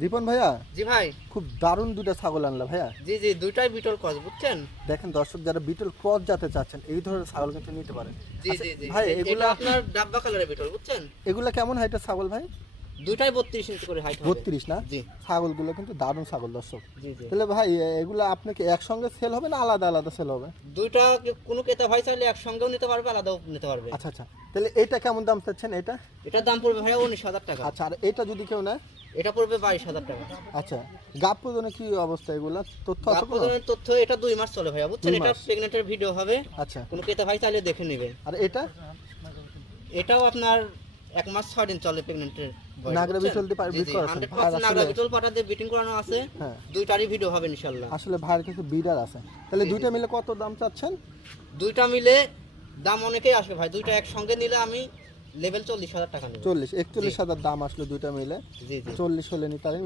দীপন ভাইয়া, জি ভাই। খুব দারুণ দুটো ছাগল আনলা ভাইয়া। জি জি, দুইটাই বিটল ক্রস, বুঝছেন? দেখেন দর্শক, যারা বিটল ক্রস জাতে চাচ্ছেন এই ধরনের ছাগল কিন্তু নিতে পারেন। জি আচ্ছা জি জি, ভাই, এটা এগুলা আপনার ডাব্বা কালারের বিটল, বুঝছেন? এগুলা কেমন হাইটের ছাগল ভাই? দুইটাই 32 ইঞ্চি করে হাইট হবে। 32 না? জি ছাগলগুলো কিন্তু দারুণ ছাগল দর্শক। জি জি। তাহলে ভাই এগুলা আপনাকে একসঙ্গে সেল হবে না আলাদা আলাদা সেল হবে? দুইটা কোনো ক্রেতা ভাই চাইলে একসঙ্গেও নিতে পারবে, আলাদাও নিতে পারবে। আচ্ছা আচ্ছা, তাহলে এটা কেমন দাম চাচ্ছেন এটা? এটার দাম পড়বে ভাইয়া 19,000 টাকা। আচ্ছা, আর এটা যদি কেউ নেয়? এটা পড়বে 22,000 টাকা। আচ্ছা, গাপ প্রজনে কি অবস্থা, এগুলা তথ্য আছে কোনো? আপনাদের তথ্য এটা 2 মাস চলে ভাইয়া, বুঝছেন? 2 এটা মাস। প্রেগন্যান্টের ভিডিও হবে, আচ্ছা, কোনো ক্রেতা ভাই চাইলে দেখে নেবে। আর এটা এটাও আপনার 1 মাস 6 দিন চলে প্রেগন্যান্টের। নাগরা বিটল দিয়ে বিট করাছেন? ভাই 100% নাগরা আসলে বিটল পাটা দিয়ে বিটিং করানো আছে। হ্যাঁ, দুইটারই ভিডিও হবে ইনশাআল্লাহ। আসলে ভাইয়ের কিছু বিডার আছে। তাহলে জি, দুইটা জি। মিলে কত দাম চাচ্ছেন? দুইটা মিলে দাম অনেকেই আসবে ভাই, দুইটা একসঙ্গে নিলে আমি লেভেল 40,000 টাকা নেব। 40 41,000 দাম আসলে দুইটা মিলে। জি জি। 40 হলে নিতে পারেন।